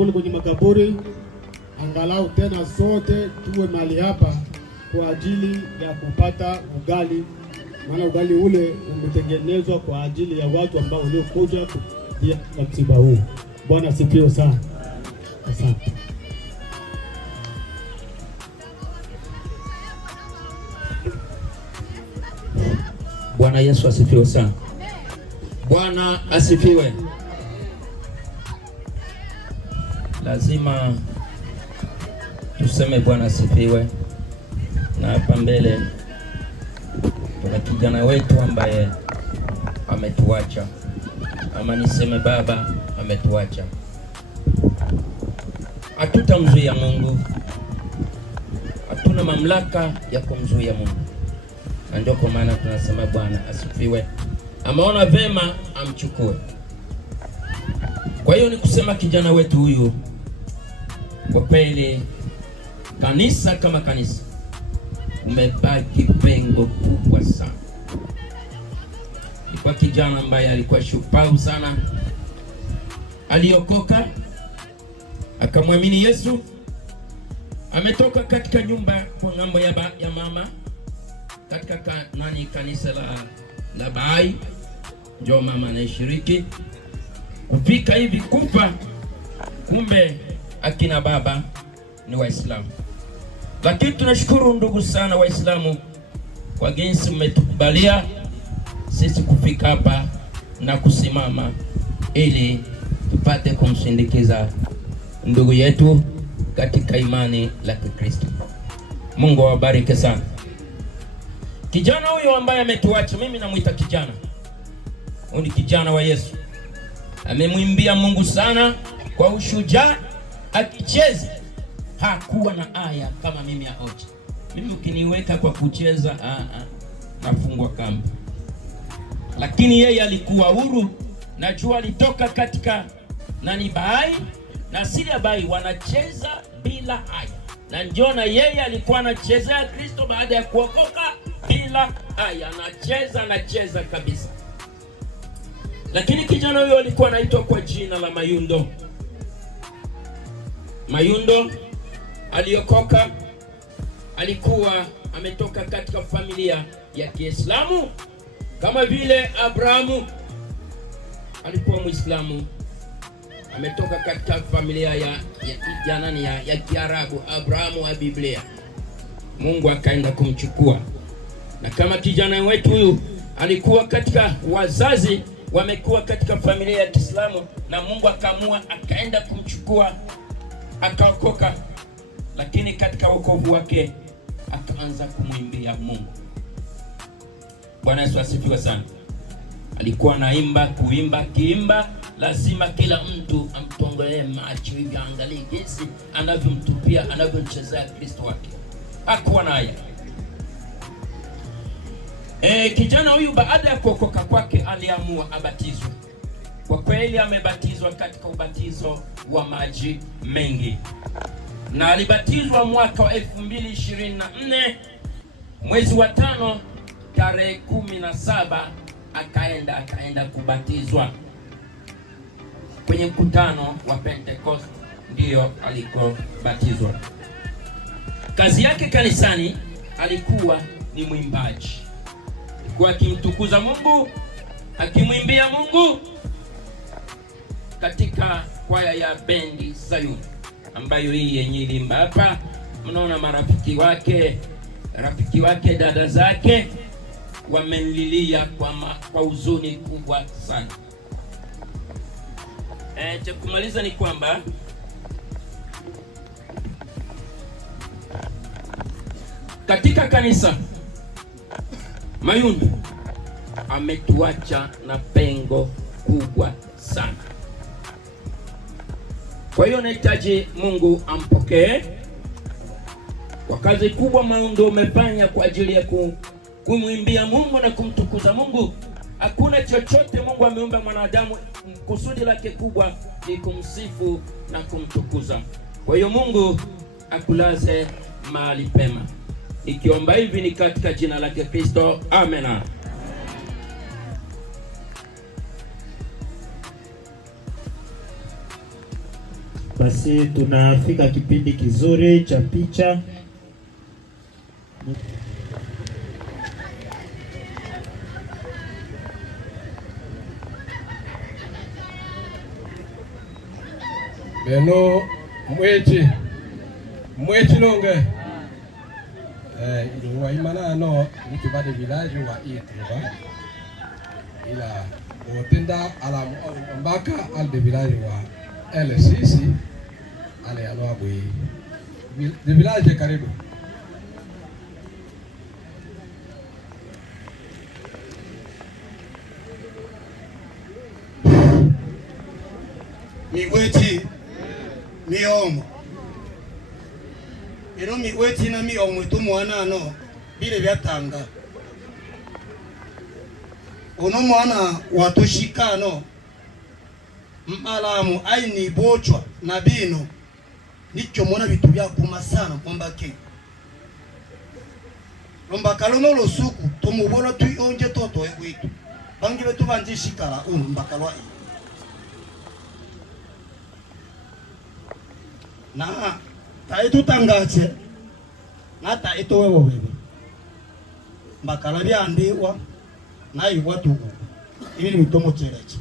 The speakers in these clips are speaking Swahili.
kule kwenye makaburi, angalau tena sote tuwe mahali hapa kwa ajili ya kupata ugali, maana ugali ule umetengenezwa kwa ajili ya watu ambao waliokuja kupitia msiba huu. Bwana asifiwe sana. Asante. Bwana Yesu asifiwe sana. Bwana asifiwe. Lazima tuseme Bwana asifiwe. Na hapa mbele kuna kijana wetu ambaye ametuacha, ama niseme baba ametuacha. Hatutamzuia Mungu, hatuna mamlaka ya kumzuia Mungu, na ndio kwa maana tunasema Bwana asifiwe. Ameona vema amchukue. Kwa hiyo ni kusema kijana wetu huyu, kwa kweli kanisa kama kanisa umebaki pengo kubwa sana. Kwa kijana ambaye alikuwa shupavu sana, aliokoka akamwamini Yesu, ametoka katika nyumba kwa ngambo ya mama katika kanisa la Bahai, ndio mama anayeshiriki kufika hivi kufa, kumbe akina baba ni Waislamu. Lakini tunashukuru ndugu sana Waislamu kwa jinsi mmetukubalia sisi kufika hapa na kusimama ili tupate kumsindikiza ndugu yetu katika imani la Kikristo. Mungu awabariki sana. Kijana huyo ambaye ametuacha, mimi namuita kijana. Huyu ni kijana wa Yesu. Amemwimbia Mungu sana kwa ushujaa, akicheza hakuwa na aya kama mimi aoje. Mimi ukiniweka kwa kucheza nafungwa kamba. Lakini yeye alikuwa huru. Najua alitoka katika Bahai na Siria Bahai wanacheza bila haya. Na njona yeye alikuwa anachezea Kristo baada ya kuokoka bila haya. Anacheza kabisa. Lakini kijana huyo alikuwa anaitwa kwa jina la Mayundo. Mayundo aliokoka, alikuwa ametoka katika familia ya Kiislamu kama vile Abrahamu alikuwa Muislamu. Ametoka katika familia ya Kiarabu, Abrahamu wa Biblia. Mungu akaenda kumchukua. Na kama kijana wetu huyu alikuwa katika wazazi wamekuwa katika familia ya Kiislamu, na Mungu akaamua akaenda kumchukua, akaokoka. Lakini katika wokovu wake akaanza kumwimbia Mungu. Bwana Yesu asifiwe sana. Alikuwa anaimba, kiimba lazima kila mtu amtongolee macho hivi, angalie jinsi anavyomtupia, anavyomchezea Kristo wake. Hakuwa naye. Kijana huyu baada ya kuokoka kwake aliamua abatizwe. Kwa kweli amebatizwa katika ubatizo wa maji mengi. Na alibatizwa mwaka wa 2024 mwezi wa 5 tarehe 17 akaenda kubatizwa kwenye mkutano wa Pentecost, ndio alikobatizwa. Kazi yake kanisani alikuwa ni mwimbaji. Alikuwa akimtukuza Mungu, akimwimbia Mungu katika kwaya ya bendi Sayuni, ambayo hii yenye ilimba hapa. Mnaona marafiki wake, dada zake wamelilia kwa huzuni kubwa sana. Cha kumaliza ni kwamba katika kanisa Mayundo ametuacha na pengo kubwa sana. Kwa hiyo nahitaji Mungu ampokee kwa kazi kubwa Mayundo umefanya kwa ajili ya kumwimbia Mungu na kumtukuza Mungu. Hakuna chochote Mungu ameumba mwanadamu, kusudi lake kubwa ni kumsifu na kumtukuza. Kwa hiyo Mungu akulaze mahali pema. Nikiomba hivi ni katika jina lake Kristo. Amen. Basi tunafika kipindi kizuri cha picha. Beno mwechi longe iluwa imana no nikiba de village wa Itruba ila otenda ala mbaka al de village wa LCC ale alo abui de village karibu miweti miomo ero miweti na miomo tumwana no bile byatanga ono mwana watoshikano mbalamu aini bochwa na bino nicho mwana bitu bya kumasana kwamba ke lomba kalono losuku tumubona tuyonje toto egwitu bangile tubanjishikala uno mbakalwa na taitu tangache na taitu wewe wewe mbakala byandiwa na iwatu ibi mitomo chereche.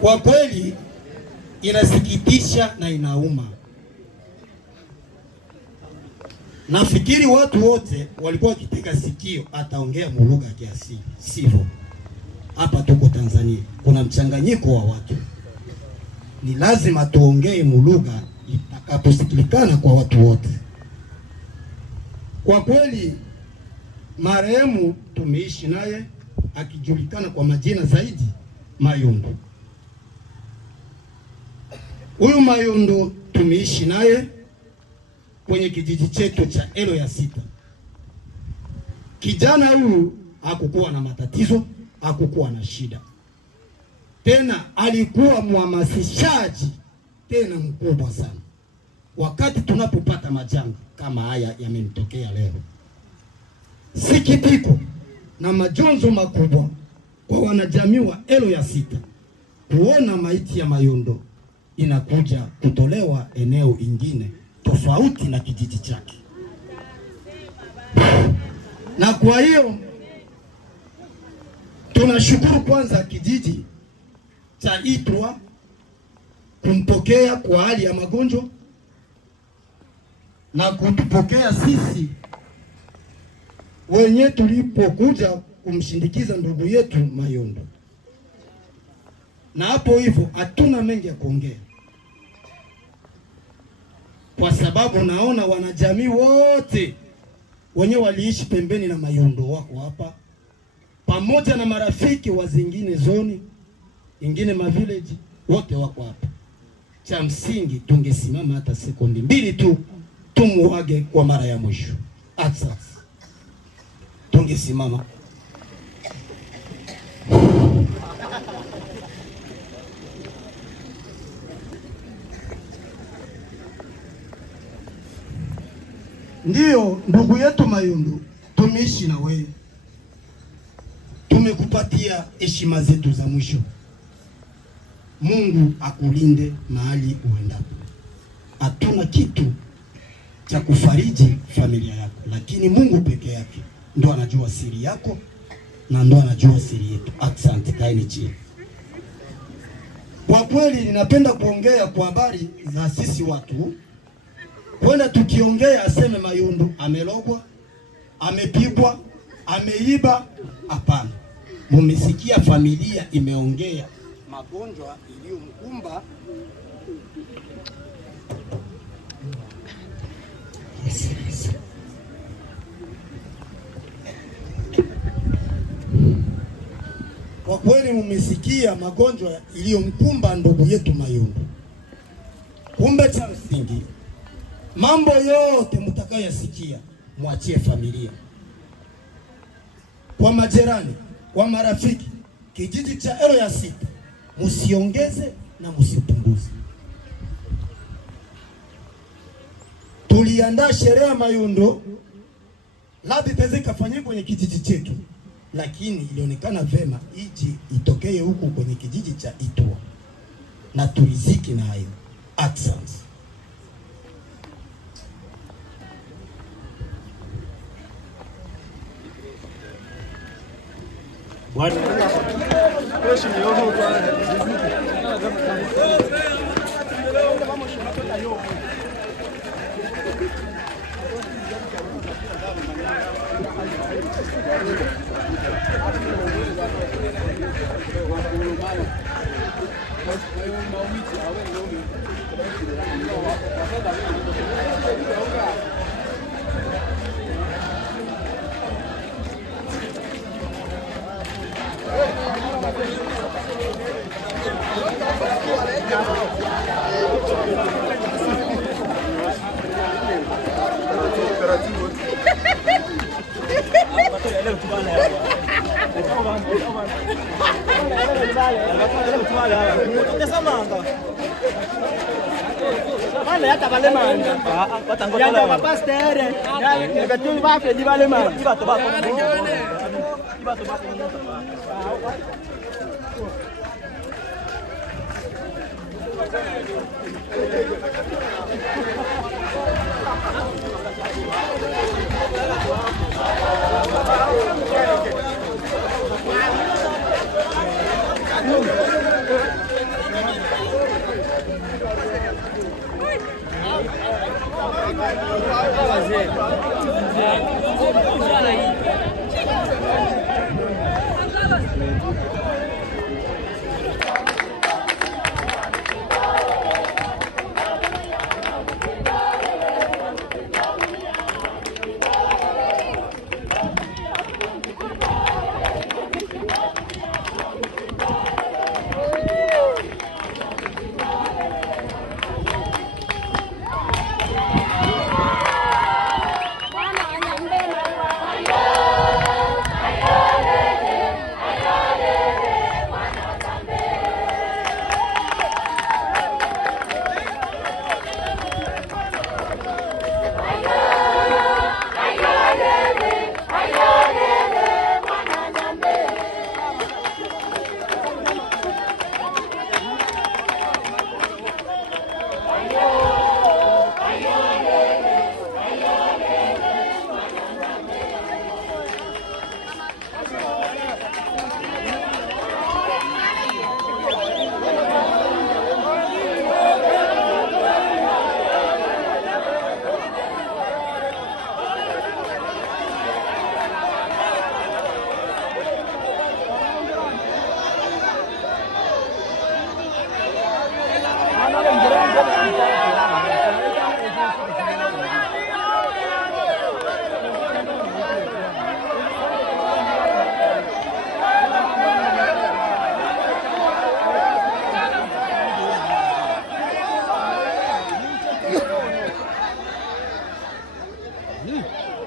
Kwa kweli inasikitisha na inauma. Nafikiri watu wote walikuwa wakitega sikio ataongea lugha ya kiasili. Sivyo. Hapa tuko Tanzania kuna mchanganyiko wa watu. Ni lazima tuongee lugha itakaposikilikana kwa watu wote. Kwa kweli marehemu tumeishi naye akijulikana kwa majina zaidi Mayundo. Huyu Mayundo tumeishi naye kwenye kijiji chetu cha Elo ya Sita. Kijana huyu hakukuwa na matatizo, hakukuwa na shida. Tena alikuwa mhamasishaji tena mkubwa sana. Wakati tunapopata majanga kama haya yamenitokea leo, sikitiko na majonzo makubwa kwa wanajamii wa Elo ya Sita kuona maiti ya Mayundo inakuja kutolewa eneo ingine tofauti na kijiji chake. Na kwa hiyo tunashukuru kwanza kijiji cha Itwa kumpokea kwa hali ya magonjwa na kutupokea sisi wenye tulipokuja kumshindikiza ndugu yetu Mayundo. Na hapo hivyo hatuna mengi ya kuongea, kwa sababu naona wanajamii wote wenye waliishi pembeni na Mayundo wako hapa, pamoja na marafiki wa zingine zoni ingine mavillage wote wako hapa. Cha msingi tungesimama hata sekundi mbili tu tumuage kwa mara ya mwisho. Asante. Tungesimama. Ndiyo ndugu yetu Mayundo, tumeishi na wewe, tumekupatia heshima zetu za mwisho. Mungu akulinde mahali uendapo. Hatuna kitu cha kufariji familia yako, lakini Mungu peke yake ndo anajua siri yako na ndo anajua siri yetu. Asante, kaeni chini. Kwa kweli ninapenda kuongea kwa habari za sisi watu. Kwenda tukiongea aseme Mayundo amelogwa, amepigwa, ameiba, hapana. Mumesikia familia imeongea magonjwa iliyomkumba. Kwa kweli mumesikia magonjwa iliyomkumba ndugu yetu Mayundo. Kumbe cha msingi mambo yote mtakayosikia mwachie familia. Kwa majirani, kwa marafiki, kijiji cha Elo ya Sita musiongeze na musipunguze. Tuliandaa sherehe ya Mayundo labda itaweza kufanyika kwenye kijiji chetu. lakini ilionekana vema iji itokee huku kwenye kijiji cha Itwa na tuliziki nayo. Asante.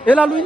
Et la Louis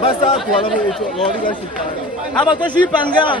basta tu ala mo ito, lori ka siya. Aba to siya panggang.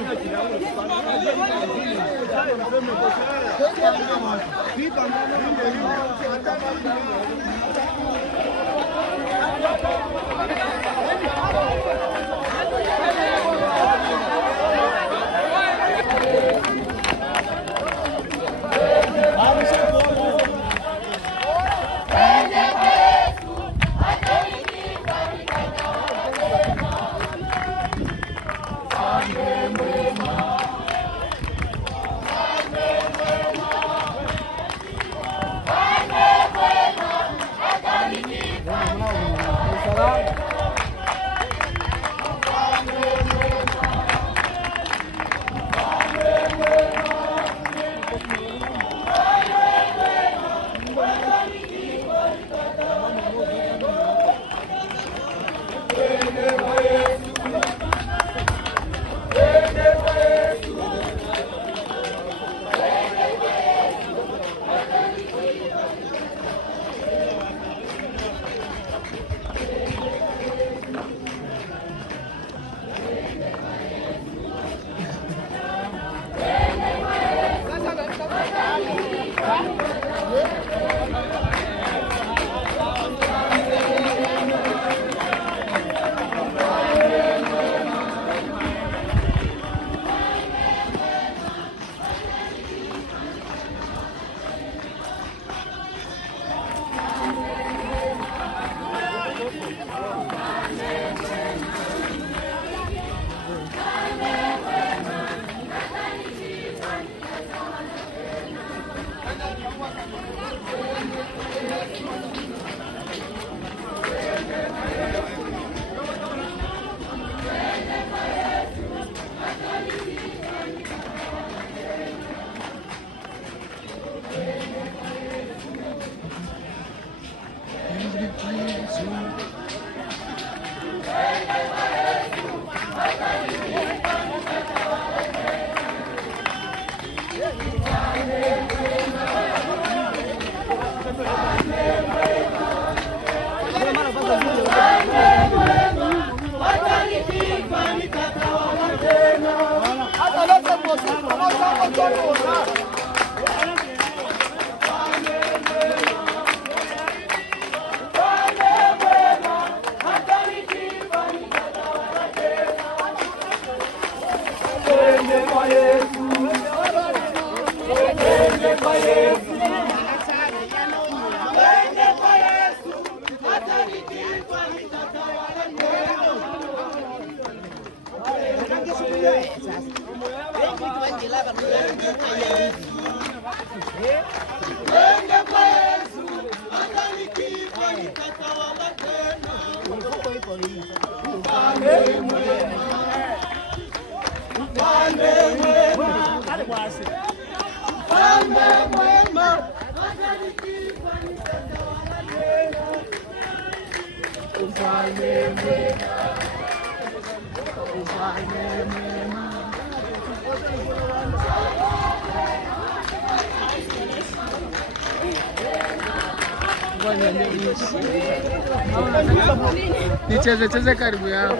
Nicheze karibu yao.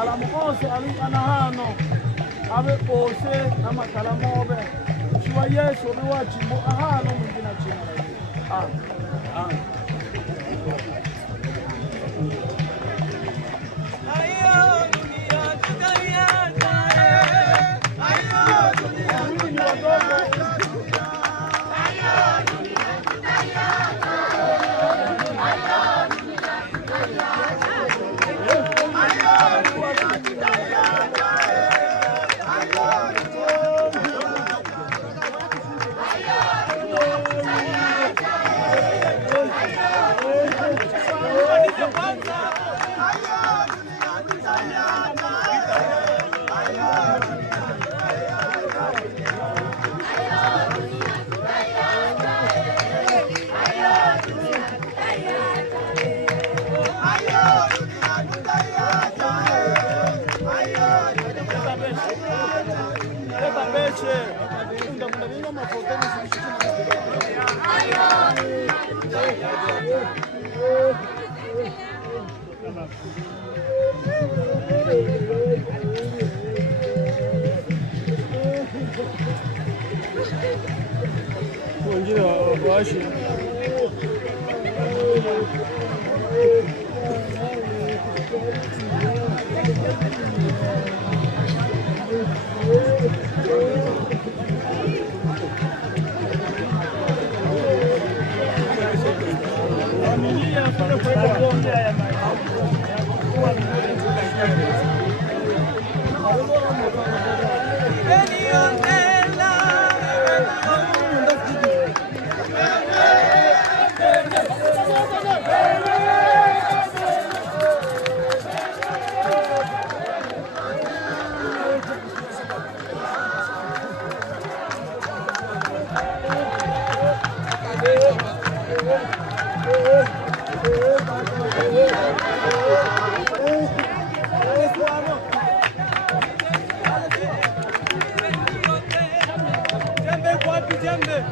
Alamuose alipana hano abe ose amakalamobe shiwa Yesu biwachimbo ahano mwingina china wengine waashi Jembe.